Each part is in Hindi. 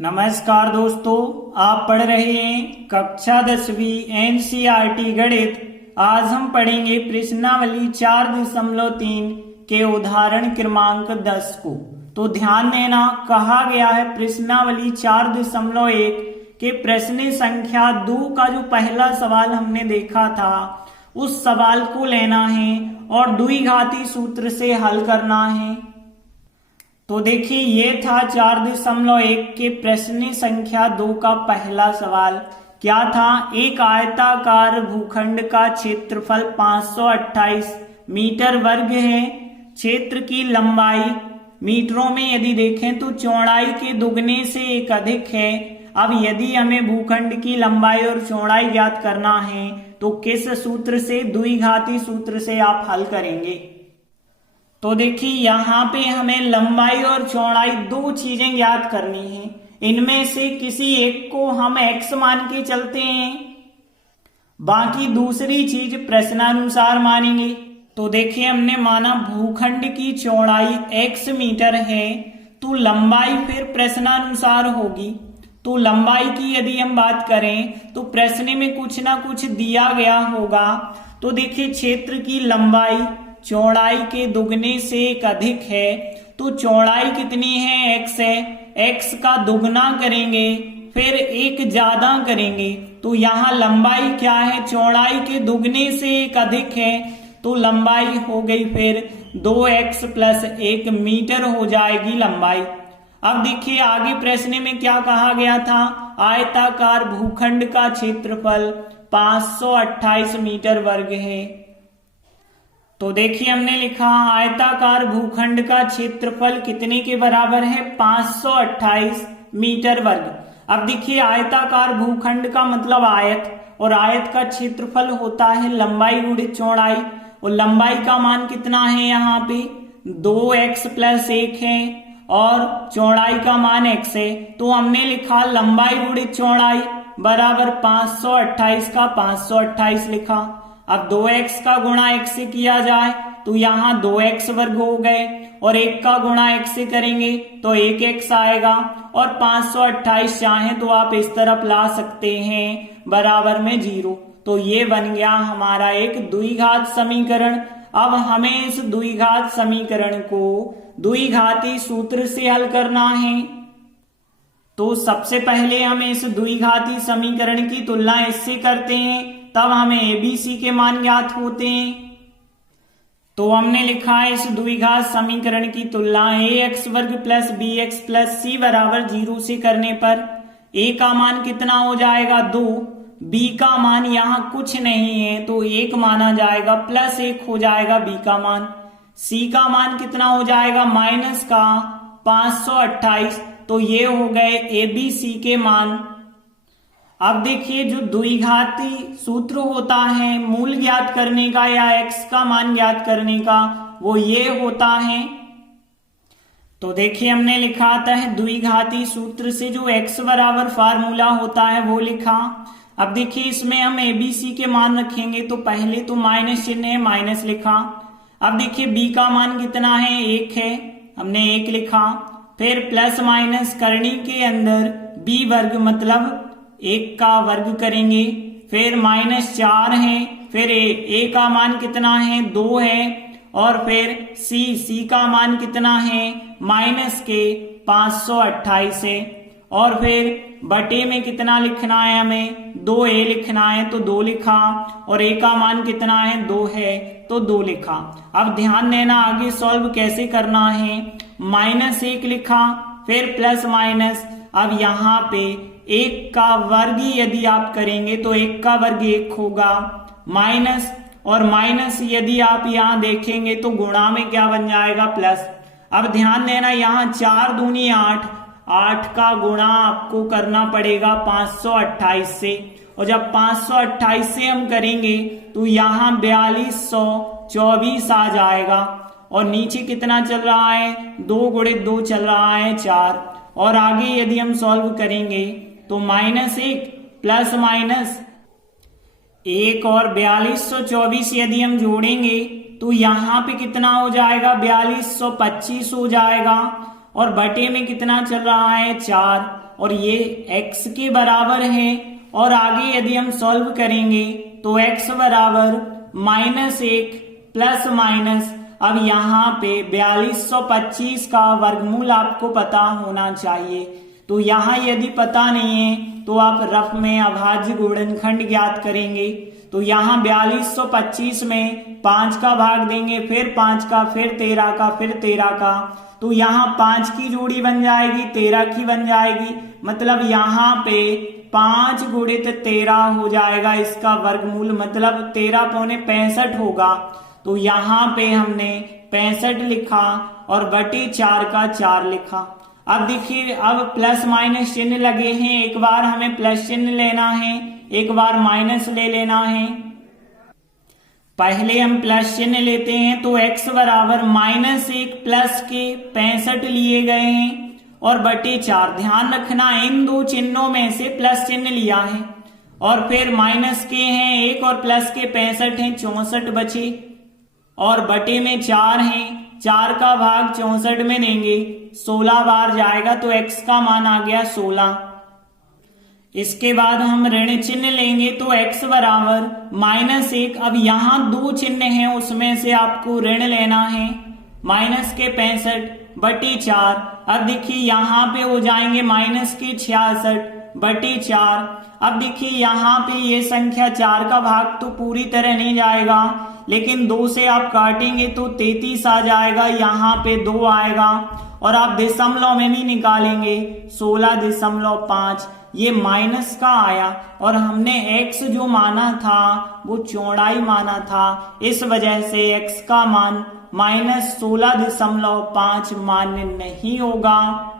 नमस्कार दोस्तों, आप पढ़ रहे हैं कक्षा 10वीं एनसीईआरटी गणित। आज हम पढ़ेंगे प्रश्नावली 4.3 के उदाहरण क्रमांक 10 को। तो ध्यान देना, कहा गया है प्रश्नावली 4.1 के प्रश्न संख्या 2 का जो पहला सवाल हमने देखा था उस सवाल को लेना है और द्विघाती सूत्र से हल करना है। तो देखिए, ये था 4.1 के प्रश्न संख्या 2 का पहला सवाल। क्या था? एक आयताकार भूखंड का क्षेत्रफल 528 मीटर वर्ग है। क्षेत्र की लंबाई मीटरों में यदि देखें तो चौड़ाई के दुगने से एक अधिक है। अब यदि हमें भूखंड की लंबाई और चौड़ाई ज्ञात करना है तो किस सूत्र से? द्विघाती सूत्र से आप हल करेंगे। तो देखिए, यहाँ पे हमें लंबाई और चौड़ाई दो चीजें ज्ञात करनी है। इनमें से किसी एक को हम x मान के चलते हैं, बाकी दूसरी चीज प्रश्नानुसार मानेंगे। तो देखिए, हमने माना भूखंड की चौड़ाई x मीटर है तो लंबाई फिर प्रश्नानुसार होगी। तो लंबाई की यदि हम बात करें तो प्रश्न में कुछ ना कुछ दिया गया होगा। तो देखिए, क्षेत्र की लंबाई चौड़ाई के दुगने से एक अधिक है तो चौड़ाई कितनी है? x है। x का दुगना करेंगे फिर एक ज्यादा करेंगे तो यहाँ लंबाई क्या है? चौड़ाई के दुगने से एक अधिक है तो लंबाई हो गई फिर 2x + 1 मीटर हो जाएगी लंबाई। अब देखिए, आगे प्रश्न में क्या कहा गया था? आयताकार भूखंड का क्षेत्रफल 528 मीटर वर्ग है। तो देखिए, हमने लिखा आयताकार भूखंड का क्षेत्रफल कितने के बराबर है? 528 मीटर वर्ग। अब देखिए, आयताकार भूखंड का मतलब आयत, और आयत का क्षेत्रफल होता है लंबाई गुणित चौड़ाई, और लंबाई का मान कितना है? यहाँ पे 2x + 1 है और चौड़ाई का मान x है। तो हमने लिखा लंबाई गुणित चौड़ाई बराबर 528 का 528 लिखा। अब 2x का गुणा x से किया जाए तो यहाँ 2x वर्ग हो गए और 1 का गुणा x से करेंगे तो 1x आएगा, और 528 चाहे तो आप इस तरफ ला सकते हैं बराबर में 0। तो ये बन गया हमारा एक द्विघात समीकरण। अब हमें इस द्विघात समीकरण को द्विघाती सूत्र से हल करना है। तो सबसे पहले हमें इस द्विघाती समीकरण की तुलना इससे करते हैं, तब हमें ABC के मान ज्ञात होते हैं। तो हमने लिखा है इस द्विघात समीकरण की तुलना ax वर्ग + bx + c बराबर 0 से करने पर a का मान कितना हो जाएगा? 2। b का मान यहाँ कुछ नहीं है तो 1 माना जाएगा, +1 हो जाएगा b का मान। c का मान कितना हो जाएगा? माइनस का 528। तो ये हो गए ABC के मान। अब देखिए, जो द्विघाती सूत्र होता है मूल ज्ञात करने का या x का मान ज्ञात करने का, वो ये होता है। तो देखिए, हमने लिखा था द्विघाती सूत्र से जो x बराबर फार्मूला होता है वो लिखा। अब देखिए, इसमें हम ABC के मान रखेंगे तो पहले तो माइनस चिन्ह है, माइनस लिखा। अब देखिए, b का मान कितना है? 1 है, हमने 1 लिखा। फिर प्लस माइनस करने के अंदर b वर्ग मतलब 1 का वर्ग करेंगे, फिर -4 है, फिर a का मान कितना है? 2 है, और फिर c का मान कितना है? माइनस के 528 है, और फिर बटे में कितना लिखना है? हमें 2a लिखना है तो 2 लिखा, और a का मान कितना है? 2 है तो 2 लिखा। अब ध्यान देना, आगे सॉल्व कैसे करना है। -1 लिखा, फिर प्लस माइनस। अब यहाँ पे 1 का वर्ग यदि आप करेंगे तो 1 का वर्ग 1 होगा, माइनस, और माइनस यदि आप यहाँ देखेंगे तो गुणा में क्या बन जाएगा? प्लस। अब ध्यान देना, यहाँ 4 दूनी 8, 8 का गुणा आपको करना पड़ेगा 528 से, और जब 528 से हम करेंगे तो यहाँ 4224 आ जाएगा, और नीचे कितना चल रहा है? 2 × 2 चल रहा है 4। और आगे यदि हम सॉल्व करेंगे तो -1 प्लस माइनस 1 और 4224 यदि हम जोड़ेंगे तो यहाँ पे कितना हो जाएगा? 4225 हो जाएगा, और बटे में कितना चल रहा है? 4। और ये x के बराबर है। और आगे यदि हम सॉल्व करेंगे तो x बराबर -1 प्लस माइनस, अब यहाँ पे 4225 का वर्गमूल आपको पता होना चाहिए। तो यहाँ यदि पता नहीं है तो आप रफ में अभाज्य गुणनखंड ज्ञात करेंगे। तो यहाँ 4225 में 5 का भाग देंगे, फिर 5 का, फिर 13 का, फिर 13 का। तो यहाँ 5 की जोड़ी बन जाएगी, 13 की बन जाएगी, मतलब यहाँ पे 5 गुणित 13 हो जाएगा इसका वर्गमूल, मतलब 13 पौने 65 होगा। तो यहाँ पे हमने 65 लिखा और बटे 4 का 4 लिखा। अब देखिए, अब प्लस माइनस चिन्ह लगे हैं, एक बार हमें प्लस चिन्ह लेना है, एक बार माइनस ले लेना है। पहले हम प्लस चिन्ह लेते हैं तो x बराबर -1 प्लस के 65 लिए गए हैं और बटे 4। ध्यान रखना इन दो चिन्हों में से प्लस चिन्ह लिया है, और फिर माइनस के हैं 1 और प्लस के 65 हैं, 64 बचे, और बटे में 4 हैं, 4 का भाग 64 में देंगे, 16 बार जाएगा तो x का मान आ गया 16। इसके बाद हम ऋण चिन्ह लेंगे तो x बराबर -1। अब यहाँ दो चिन्ह हैं, उसमें से आपको ऋण लेना है, माइनस के 65 बटे 4। अब देखिए यहाँ पे हो जाएंगे माइनस के 66 बटे 4। अब देखिए यहाँ पे ये संख्या 4 का भाग तो पूरी तरह नहीं जाएगा, लेकिन 2 से आप काटेंगे तो 33 आ जाएगा, यहाँ पे 2 आएगा, और आप दशमलव में भी निकालेंगे 16.5, ये माइनस का आया। और हमने x जो माना था वो चौड़ाई माना था, इस वजह से x का मान -16.5 मान्य नहीं होगा।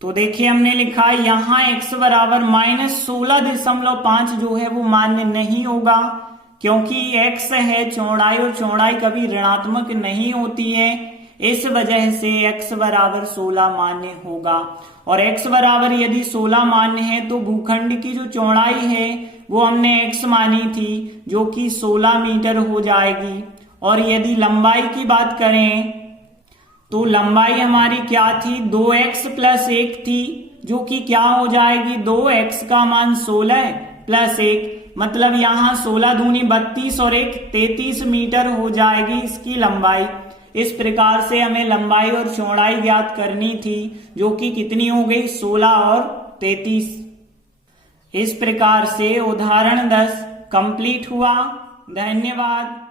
तो देखिए हमने लिखा यहाँ x बराबर -16.5 जो है वो मान्य नहीं होगा, क्योंकि x है चौड़ाई और चौड़ाई कभी ऋणात्मक नहीं होती है, इस वजह से x बराबर 16 मान्य होगा। और x बराबर यदि 16 मान्य है तो भूखंड की जो चौड़ाई है वो हमने x मानी थी, जो कि 16 मीटर हो जाएगी। और यदि लंबाई की बात करें तो लंबाई हमारी क्या थी, 2x + 1 थी, जो कि क्या हो जाएगी, 2x का मान 16 + 1, मतलब यहाँ 16 दूनी 32 और 1 33 मीटर हो जाएगी इसकी लंबाई। इस प्रकार से हमें लंबाई और चौड़ाई ज्ञात करनी थी, जो कि कितनी हो गई, 16 और 33। इस प्रकार से उदाहरण 10 कंप्लीट हुआ। धन्यवाद।